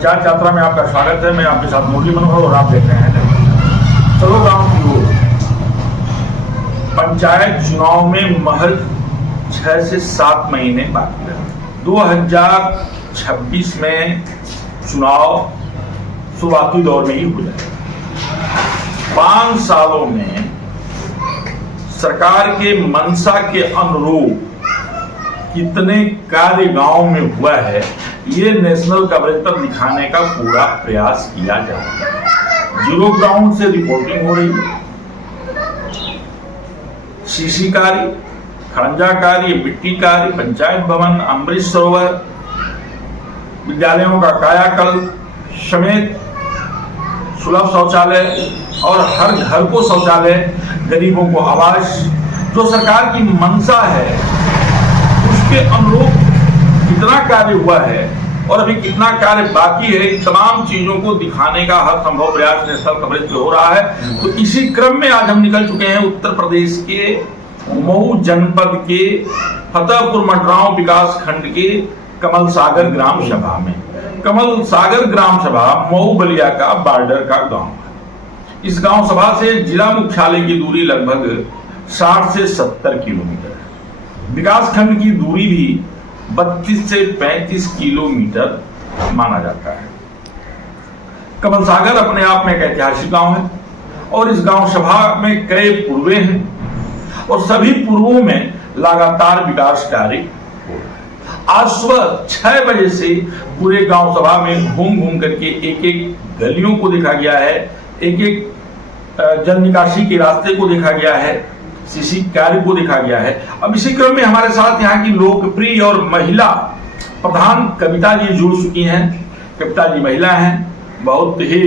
पंचायत यात्रा में आपका स्वागत है। मैं आपके साथ मुरली मनोहर और आप देख रहे हैं चलो गांव की ओर। पंचायत चुनाव में महज 6 से 7 महीने बाकी है। 2026 में चुनाव शुरुआती दौर में ही हो जाएगा। 5 सालों में सरकार के मंशा के अनुरूप कितने कार्य गांव में हुआ है, ये नेशनल कवरेज पर दिखाने का पूरा प्रयास किया जा रहा है। जीरो ग्राउंड से रिपोर्टिंग हो रही है। सीसी कार्य, खड़ंजा कार्य, मिट्टी कार्य, पंचायत भवन, अमृत सरोवर, विद्यालयों का कायाकल्प समेत सुलभ शौचालय और हर घर को शौचालय, गरीबों को आवास, जो सरकार की मंशा है उसके अनुरूप कितना कार्य हुआ है और अभी कितना कार्य बाकी है, तमाम चीजों को दिखाने का हर संभव प्रयास नेशनल कवरेज पे हो रहा है। तो इसी क्रम में आज हम निकल चुके हैं उत्तर प्रदेश के मऊ जनपद के फतेहपुर मटरांव विकास खंड के कमल सागर ग्राम सभा में। कमल सागर ग्राम सभा मऊ बलिया का बॉर्डर का गांव है। इस गांव सभा से जिला मुख्यालय की दूरी लगभग 60 से 70 किलोमीटर है। विकास खंड की दूरी भी 32 से 35 किलोमीटर माना जाता है। कमल सागर अपने आप में एक ऐतिहासिक गांव है और इस गांव सभा में कई पूर्वे हैं और सभी पूर्वों में लगातार विकास कार्य हो रहा है। आज सुबह 6 बजे से पूरे गांव सभा में घूम घूम करके एक एक गलियों को देखा गया है, एक एक जल निकासी के रास्ते को देखा गया है, सीसी कार्य को देखा गया है। अब इसी क्रम में हमारे साथ यहाँ की लोकप्रिय और महिला प्रधान कविता जी जुड़ चुकी हैं। कविता जी महिला हैं, बहुत ही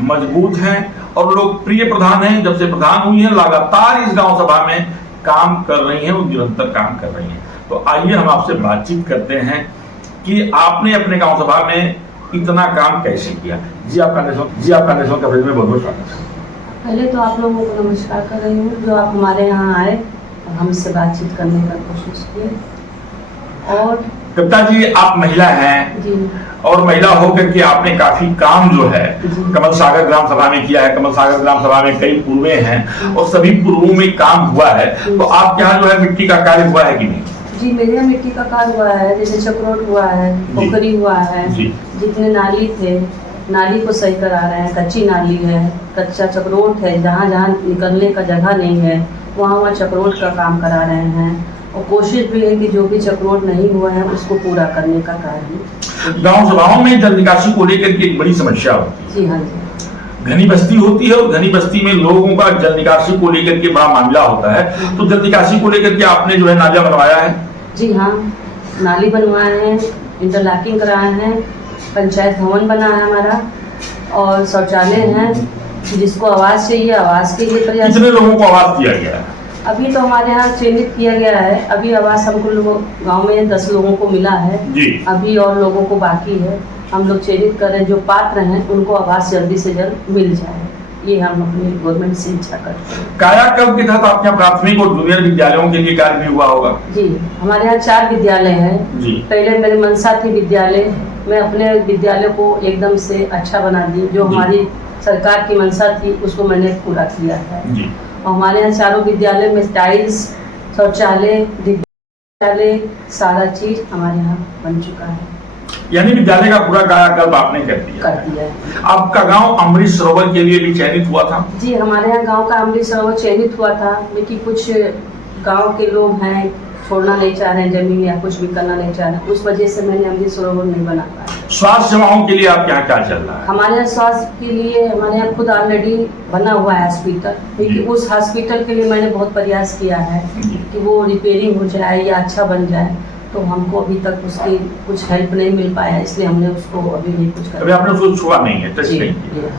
मजबूत हैं और लोकप्रिय प्रधान हैं। जब से प्रधान हुई हैं लगातार इस गांव सभा में काम कर रही हैं और निरंतर काम कर रही हैं। तो आइए हम आपसे बातचीत करते हैं कि आपने अपने गांव सभा में इतना काम कैसे किया। जी आपका नेशनल कवरेज में बहुत बहुत स्वागत है। पहले तो आप लोगों को नमस्कार कर रही हूँ जो आप हमारे यहाँ आए और हमसे बातचीत करने का कोशिश किए। और कविता जी आप महिला हैं जी, और महिला होकर के आपने काफी काम जो है कमल सागर ग्राम सभा में किया है। कमल सागर ग्राम सभा में कई पूर्वे हैं और सभी पूर्वों में काम हुआ है। तो आपके यहाँ जो है मिट्टी का कार्य हुआ है कि नहीं? जी मेरे यहाँ मिट्टी का कार्य हुआ है, जैसे चक्रोट हुआ है, पोखरी हुआ है, जितने नाली थे नाली को सही करा रहे हैं। कच्ची नाली है, कच्चा चक्रोट है, जहाँ जहाँ निकलने का जगह नहीं है वहाँ चक्रोट का काम करा रहे हैं। और कोशिश भी है कि जो भी चक्रोट नहीं हुआ है उसको पूरा करने का कार्य। गांव सभाओं में जल निकासी को लेकर के एक बड़ी समस्या होती है। जी हाँ जी, घनी बस्ती होती है और घनी बस्ती में लोगों का जल निकासी को लेकर के बड़ा मामला होता है। तो जल निकासी को लेकर के आपने जो है नाला बनवाया है? जी हाँ, नाली बनवाए हैं, इंटरलॉकिंग कराए हैं, पंचायत भवन बना है हमारा और शौचालय हैं। जिसको आवास चाहिए आवास के लिए प्रयास। कितने लोगों को आवास दिया गया है? अभी तो हमारे यहाँ चयनित किया गया है। अभी आवास हमको गांव में 10 लोगों को मिला है जी। अभी और लोगों को बाकी है। हम लोग चयनित कर रहे हैं, जो पात्र हैं उनको आवास जल्दी से जल्द मिल जाए, ये हम अपनी गवर्नमेंट से इच्छा करते हैं। कायाकल्प के तहत आपके यहाँ प्राथमिक और जूनियर विद्यालयों के लिए कार्य भी हुआ होगा? जी हमारे यहाँ 4 विद्यालय हैं जी। पहले मेरे मंशा थी विद्यालय, मैं अपने विद्यालय को एकदम से अच्छा बना दी। जो हमारी सरकार की मंशा थी उसको मैंने पूरा किया है जी। और हमारे यहाँ 4 विद्यालय में टाइल्स, शौचालय, विद्यालय, सारा चीज हमारे यहाँ बन चुका है। यानी विद्यालय का पूरा कायाकल्प आपने कर दिया है। आपका गांव अमृत सरोवर के लिए भी चयनित हुआ था? जी हमारे यहाँ गांव का अमृत सरोवर चयनित हुआ था, लेकिन कुछ गांव के लोग हैं छोड़ना नहीं चाह रहे हैं जमीन या कुछ भी करना नहीं चाह रहे, उस वजह से मैंने अमृत सरोवर नहीं बना पाया। स्वास्थ्य सेवाओं के लिए आप यहाँ क्या चल रहा है? हमारे यहाँ स्वास्थ्य के लिए हमारे यहाँ खुद ऑलरेडी बना हुआ है हॉस्पिटल, लेकिन उस हॉस्पिटल के लिए मैंने बहुत प्रयास किया है कि वो रिपेयरिंग हो जाए या अच्छा बन जाए। तो हमको अभी तक उसकी कुछ हेल्प नहीं मिल पाया, इसलिए हमने उसको अभी नहीं कुछ कर। अभी आपने उसको छुआ नहीं है, टच नहीं किया।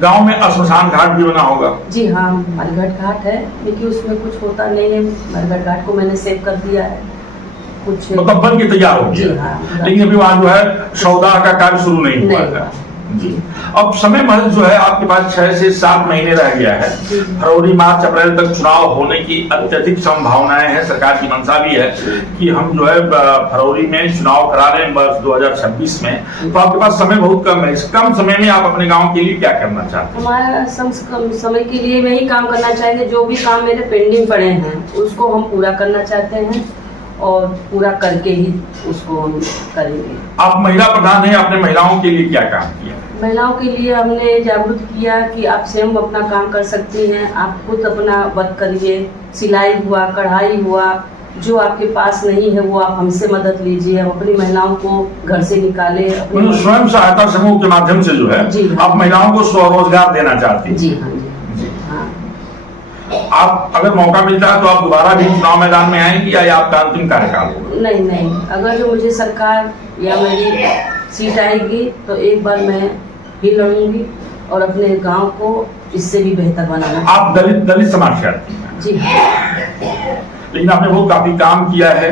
गांव में श्मशान घाट भी बना होगा? जी हाँ, मरघट घाट है, लेकिन उसमें कुछ होता नहीं है। मरघट घाट को मैंने सेव कर दिया है, कुछ मतलब बन के तैयार हो गया। हाँ, लेकिन अभी वहाँ जो है सौदा का कार्य शुरू नहीं हुआ है। जी। अब समय महज जो है आपके पास 6 से 7 महीने रह गया है। जी। फरवरी मार्च अप्रैल तक चुनाव होने की अत्यधिक संभावनाएं हैं। सरकार की मंशा भी है कि हम जो है फरवरी में चुनाव करा रहे हैं वर्ष 2026 में। तो आपके पास समय बहुत कम है। इस कम समय में आप अपने गांव के लिए क्या करना चाहते हैं? हमारा कम समय के लिए वही काम करना चाहेंगे, जो भी काम मेरे पेंडिंग पड़े हैं उसको हम पूरा करना चाहते हैं और पूरा करके ही उसको हम करेंगे। आप महिला प्रधान हैं, आपने महिलाओं के लिए क्या काम किया? महिलाओं के लिए हमने जागरूक किया कि आप स्वयं अपना काम कर सकती हैं, आप खुद अपना वर्क करिए, सिलाई हुआ, कढ़ाई हुआ, जो आपके पास नहीं है वो आप हमसे मदद लीजिए। हम अपनी महिलाओं को घर से निकाले। स्वयं सहायता समूह के माध्यम से जो है आप महिलाओं को स्वरोजगार देना चाहती हैं? जी हाँ जी हाँ। आप अगर मौका मिलता है तो आप दोबारा भी चुनाव मैदान में आएंगी या आपका अंतिम कार्यकाल होगा? नहीं, अगर जो मुझे सरकार या मेरी सीट आएगी तो एक बार मैं भी लड़ूंगी और अपने गांव को इससे भी बेहतर बनाना। आप दलित समाज से आती हैं? जी। लेकिन आपने वो काफी काम किया है।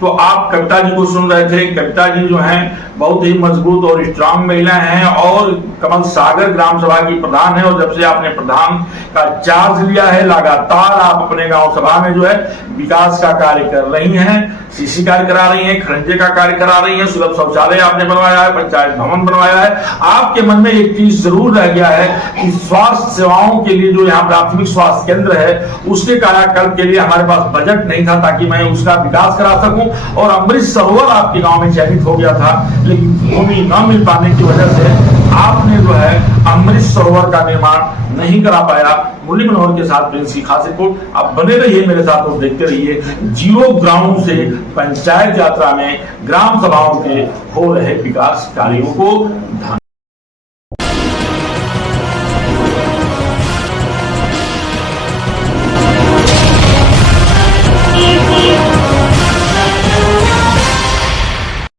तो आप कविता जी को सुन रहे थे। कविता जी जो हैं बहुत ही मजबूत और स्ट्रांग महिला हैं और कमल सागर ग्राम सभा की प्रधान है। और जब से आपने प्रधान का चार्ज लिया है लगातार आप अपने गांव सभा में जो है विकास का कार्य कर रही हैं, सीसी कार्य करा रही हैं, खरंजे का कार्य करा रही हैं, सुलभ शौचालय आपने बनवाया है, पंचायत भवन बनवाया है। आपके मन में एक चीज जरूर रह गया है कि स्वास्थ्य सेवाओं के लिए जो यहाँ प्राथमिक स्वास्थ्य केंद्र है उसके कायाकल्प के लिए हमारे पास बजट नहीं था ताकि मैं उसका विकास करा सकूं। और अमृत सरोवर आपके गांव में चयनित हो गया था, लेकिन भूमि न मिल पाने की वजह से आपने जो है अमृत सरोवर का निर्माण नहीं करा पाया। मुरली मनोहर के साथ प्रिंस की खास रिपोर्ट। आप बने रहिए मेरे साथ और देखते रहिए जीरो ग्राउंड से पंचायत यात्रा में ग्राम सभाओं के हो रहे विकास कार्यों को।